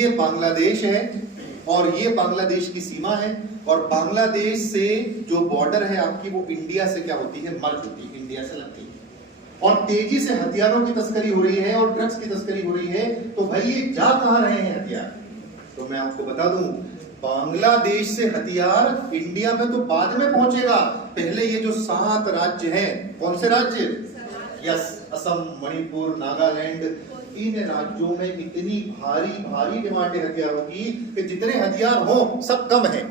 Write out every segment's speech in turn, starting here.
ये बांग्लादेश है और ये बांग्लादेश की सीमा है, और बांग्लादेश से जो बॉर्डर है आपकी वो इंडिया से क्या होती है, मर्ज होती है, इंडिया से लगती है। और तेजी से हथियारों की तस्करी हो रही है और ड्रग्स की तस्करी हो रही है। तो भाई ये जा कहां रहे हैं हथियार? तो मैं आपको बता दूं, बांग्लादेश से हथियार इंडिया में तो बाद में पहुंचेगा। पहले ये जो 7 राज्य हैं, कौन से राज्य? यस, असम, मणिपुर, नागालैंड, इन राज्यों में इतनी भारी भारी डिमांड है हथियारों की कि जितने हथियार हो सब कम है।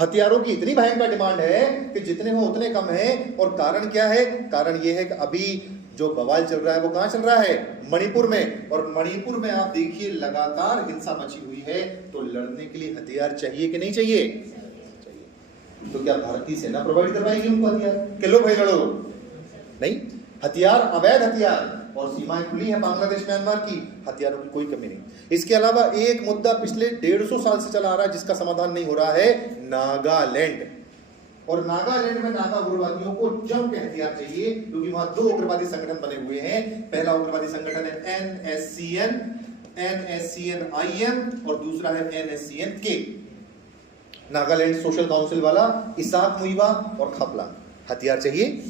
हथियारों की इतनी भयंकर डिमांड है कि जितने हो उतने कम है। और कारण क्या है? कारण यह है कि अभी जो बवाल चल रहा है वो कहां चल रहा है? मणिपुर में। और मणिपुर में आप देखिए लगातार हिंसा मची हुई है। तो लड़ने के लिए हथियार चाहिए कि नहीं चाहिए? चाहिए। तो क्या भारतीय सेना प्रोवाइड करवाएगी उनको हथियार कि लो भाई लड़ो? नहीं, हथियार, अवैध हथियार, और सीमाएं खुली है बांग्लादेश म्यांमार की, हथियारों की कोई कमी नहीं। इसके अलावा एक मुद्दा पिछले 150 साल से चला आ रहा है जिसका समाधान नहीं हो रहा है, नागालैंड। और नागालैंड में नागा उग्रवादियों को जम के हथियार चाहिए, क्योंकि वहां 2 उग्रवादी संगठन बने हुए हैं। पहला उग्रवादी संगठन है NSCN-IM और दूसरा है NSCN-K, नागालैंड सोशल काउंसिल वाला, इसाक मुइवा और खापलांग। हथियार चाहिए।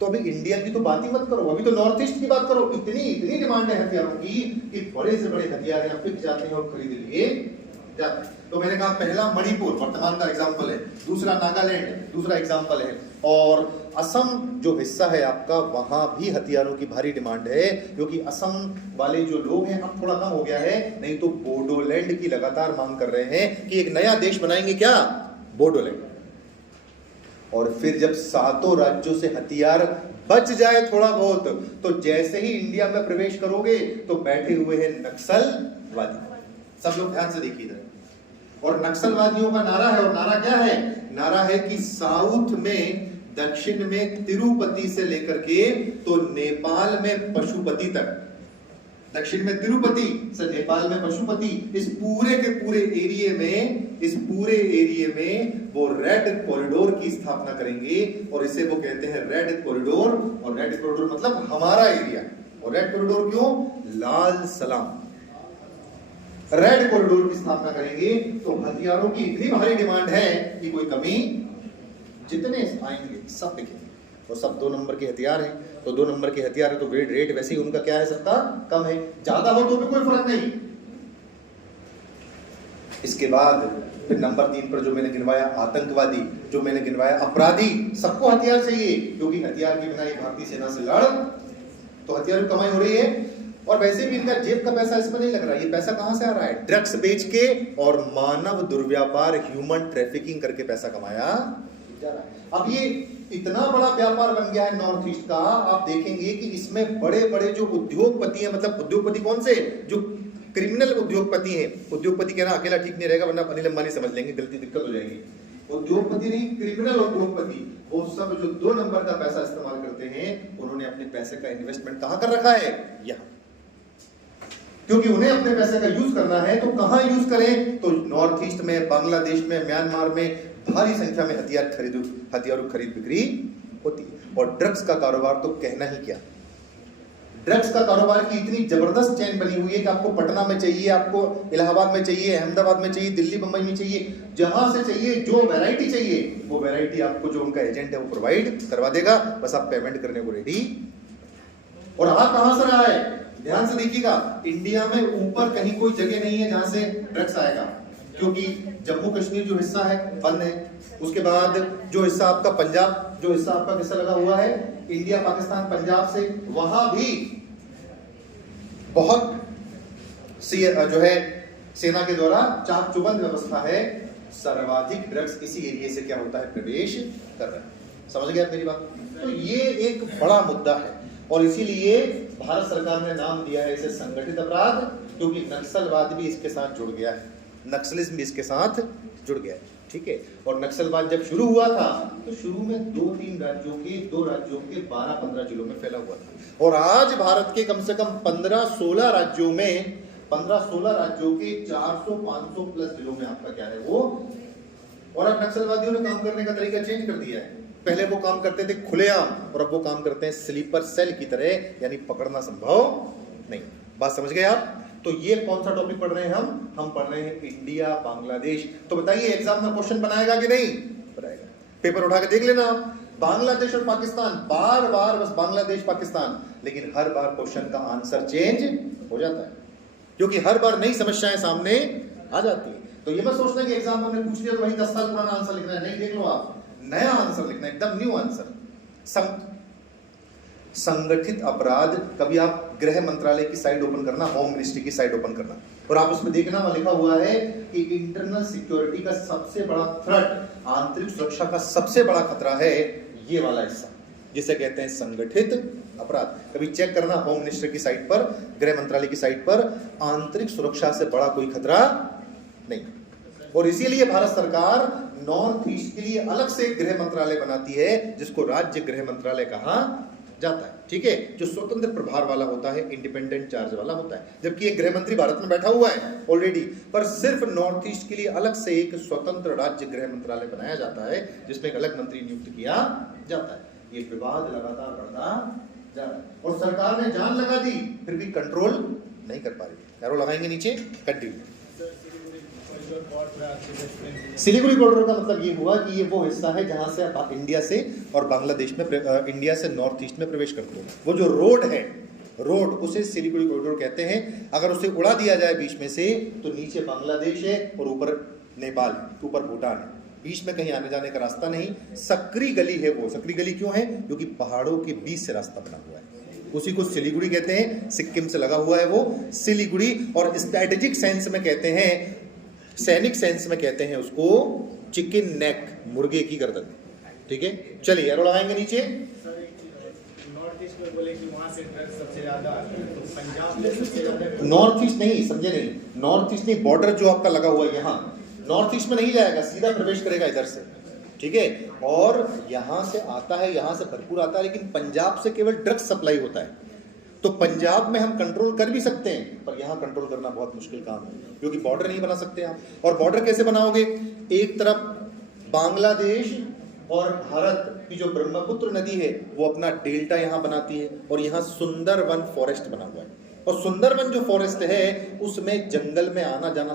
तो अभी इंडिया की तो बात ही मत करो, अभी तो नॉर्थ ईस्ट की बात करो। इतनी डिमांड है हथियारों की कि बड़े से बड़े हथियार यहाँ बिक जाते हैं और खरीद लिए जाते हैं। तो मैंने कहा पहला मणिपुर वर्तमान का एग्जांपल है, दूसरा नागालैंड दूसरा एग्जांपल है, और असम जो हिस्सा है आपका, वहां भी हथियारों की भारी डिमांड है। क्योंकि असम वाले जो लोग हैं, अब थोड़ा कम हो गया है, नहीं तो बोडोलैंड की लगातार मांग कर रहे हैं कि एक नया देश बनाएंगे, क्या? बोडोलैंड। और फिर जब 7 राज्यों से हथियार बच जाए थोड़ा बहुत, तो जैसे ही इंडिया में प्रवेश करोगे तो बैठे हुए हैं नक्सलवादी। सब लोग ध्यान से देखिए इधर। और नक्सलवादियों का नारा है, और नारा क्या है? नारा है कि साउथ में, दक्षिण में तिरुपति से लेकर के तो नेपाल में पशुपति तक, दक्षिण में तिरुपति से नेपाल में पशुपति, इस पूरे के पूरे एरिया में वो रेड कॉरिडोर की स्थापना करेंगे। और इसे वो कहते हैं रेड कॉरिडोर। और रेड कॉरिडोर मतलब हमारा एरिया। और रेड कॉरिडोर क्यों? लाल सलाम, रेड कॉरिडोर की स्थापना करेंगे। तो हथियारों की इतनी भारी डिमांड है कि कोई कमी, जितने आएंगे सब बिकेंगे। और सब 2 नंबर के हथियार हैं। तो 2 नंबर के हथियार है तो रेट वैसे ही उनका क्या है, सबका कम है। ज्यादा हो तो भी कोई फर्क नहीं। इसके बाद फिर नंबर 3 पर जो मैंने गिनवाया आतंकवादी, जो मैंने गिनवाया अपराधी, सबको हथियार चाहिए। क्योंकि हथियार के बिना ये भारतीय सेना से लड़, तो हथियार की कमाई हो रही है। और वैसे भी इनका जेब का पैसा इसमें नहीं लग रहा है। ये पैसा कहां से आ रहा है? ड्रग्स बेच के और मानव दुर्व्यापार, ह्यूमन ट्रैफिकिंग करके पैसा कमाया जा रहा है। अब ये इतना बड़ा व्यापार बन गया है नॉर्थ ईस्ट का। आप देखेंगे कि इसमें बड़े बड़े जो उद्योगपति हैं, मतलब उद्योगपति कौन से? जो क्रिमिनल उद्योगपति हैं। उद्योगपति कहना अकेला ठीक नहीं रहेगा, वरना अनिल अंबानी समझ लेंगे, गलती दिक्कत हो जाएगी। उद्योगपति नहीं, क्रिमिनल उद्योगपति, वो सब जो 2 नंबर का पैसा इस्तेमाल करते हैं, उन्होंने अपने पैसे का इन्वेस्टमेंट कहां कर रखा है? यहाँ। क्योंकि उन्हें अपने पैसे का यूज करना है, तो कहां यूज करें? तो नॉर्थ ईस्ट में, बांग्लादेश में, म्यांमार में भारी संख्या में हथियारों खरीद बिक्री होती है। और ड्रग्स का कारोबार तो कहना ही क्या। ड्रग्स का कारोबार की इतनी जबरदस्त चेन बनी हुई है कि आपको पटना में चाहिए, आपको इलाहाबाद में चाहिए, अहमदाबाद में चाहिए, दिल्ली बम्बई में चाहिए, जहां से चाहिए, जो वैरायटी चाहिए वो वैरायटी आपको जो उनका एजेंट है वो प्रोवाइड करवा देगा। बस आप पेमेंट करने को रेडी। और आ कहां से रहा है? ध्यान से देखिएगा, इंडिया में ऊपर कहीं कोई जगह नहीं है जहां से ड्रग्स आएगा। क्योंकि जम्मू कश्मीर जो हिस्सा है बंद है। उसके बाद जो हिस्सा आपका पंजाब, जो हिस्सा आपका किससे लगा हुआ है? इंडिया पाकिस्तान पंजाब से, वहां भी बहुत जो है सेना के द्वारा चाक चौबंद व्यवस्था है। सर्वाधिक ड्रग्स इसी एरिया से क्या होता है? प्रवेश कर रहा है। समझ गए आप मेरी बात? तो ये एक बड़ा मुद्दा है। और इसीलिए भारत सरकार ने नाम दिया है इसे संगठित अपराध, क्योंकि नक्सलवाद भी इसके साथ जुड़ गया है, नक्सलिज्म भी इसके साथ जुड़ गया है। ठीक है। और नक्सलवाद जब शुरू हुआ था तो शुरू में 2 राज्यों के 12-15 जिलों में फैला हुआ था। और आज भारत के कम से कम 15-16 राज्यों के 400-500 प्लस जिलों में आपका क्या है वो। और अब नक्सलवादियों ने काम करने का तरीका चेंज कर दिया है। पहले वो काम करते थे खुलेआम, और अब वो काम करते हैं स्लीपर सेल की तरह, यानी पकड़ना संभव नहीं। बात समझ गए आप? तो ये कौन सा टॉपिक पढ़ रहे हैं हम पढ़ रहे हैं इंडिया बांग्लादेश। तो बताइए एग्जाम में क्वेश्चन बनाएगा कि नहीं बनाएगा? पेपर उठा के देख लेना आप। बांग्लादेश और पाकिस्तान, बार बार बस बांग्लादेश पाकिस्तान, लेकिन हर बार क्वेश्चन का आंसर चेंज हो जाता है क्योंकि हर बार नई समस्याएं सामने आ जाती है। तो ये मत सोचना कि एग्जाम में हमने पूछ लिया तो वही 10 साल पुराना आंसर लिखना है, नहीं, देख लो आप, नया आंसर लिखना है, एकदम न्यू आंसर। संगठित अपराध, कभी आप गृह मंत्रालय की साइट ओपन करना, होम मिनिस्ट्री की साइट ओपन करना, और आप उसमें देखना वहां लिखा हुआ है कि इंटरनल सिक्योरिटी का सबसे बड़ा थ्रेट, आंतरिक सुरक्षा का सबसे बड़ा खतरा है ये वाला हिस्सा, जिसे कहते हैं संगठित अपराध। कभी चेक करना होम मिनिस्टर की साइट पर, गृह मंत्रालय की साइट पर, आंतरिक सुरक्षा से बड़ा कोई खतरा नहीं। और इसीलिए भारत सरकार नॉर्थ ईस्ट के लिए अलग से गृह मंत्रालय बनाती है जिसको राज्य गृह मंत्रालय कहा जाता है, ठीक है, जो स्वतंत्र प्रभार वाला होता है, इंडिपेंडेंट चार्ज वाला होता है। जबकि एक गृह मंत्री भारत में बैठा हुआ है ऑलरेडी, पर सिर्फ नॉर्थ ईस्ट के लिए अलग से एक स्वतंत्र राज्य गृह मंत्रालय बनाया जाता है जिसमें एक अलग मंत्री नियुक्त किया जाता है। ये विवाद लगातार बढ़ता जा रहा है और सरकार ने जान लगा दी फिर भी कंट्रोल नहीं कर पा रही। एरो लगाएंगे नीचे, कंटिन्यू। सिलीगुड़ी कॉरिडोर का मतलब ये हुआ कि ये वो हिस्सा है जहां से आप इंडिया से और बांग्लादेश में, इंडिया से नॉर्थ ईस्ट में प्रवेश करते हो। वो जो रोड है, रोड, उसे सिलीगुड़ी कॉरिडोर कहते हैं। अगर उसे उड़ा दिया जाए बीच में से तो नीचे बांग्लादेश है और ऊपर नेपाल है, ऊपर भूटान है, बीच में कहीं आने जाने का रास्ता नहीं। सकरी गली है वो। सकरी गली क्यों है? क्योंकि पहाड़ों के बीच से रास्ता बना हुआ है, उसी को सिलीगुड़ी कहते हैं। सिक्किम से लगा हुआ है वो सिलीगुड़ी। और स्ट्रेटेजिक सेंस में कहते हैं, सैनिक सेंस में कहते हैं उसको चिकन नेक, मुर्गे की गर्दन, ठीक है। चलिए एरो लगाएंगे नीचे। नॉर्थ ईस्ट में बोले कि वहां से ड्रग्स सबसे ज्यादा, तो पंजाब में सबसे ज्यादा। नॉर्थ ईस्ट नहीं, समझे नहीं, नॉर्थ ईस्ट नहीं, बॉर्डर जो आपका लगा हुआ है यहाँ, नॉर्थ ईस्ट में नहीं जाएगा, सीधा प्रवेश करेगा इधर से, ठीक है। और यहाँ से आता है, यहाँ से भरपूर आता है, लेकिन पंजाब से केवल ड्रग्स सप्लाई होता है। तो पंजाब में हम कंट्रोल कर भी सकते हैं, पर यहाँ कंट्रोल करना बहुत मुश्किल काम है क्योंकि बॉर्डर नहीं बना सकते आप। और बॉर्डर कैसे बनाओगे? एक तरफ बांग्लादेश और भारत की जो ब्रह्मपुत्र नदी है वो अपना डेल्टा यहाँ बनाती है और यहाँ सुंदरवन फॉरेस्ट बना हुआ है। और सुंदरवन जो फॉरेस्ट है उसमें जंगल में आना जाना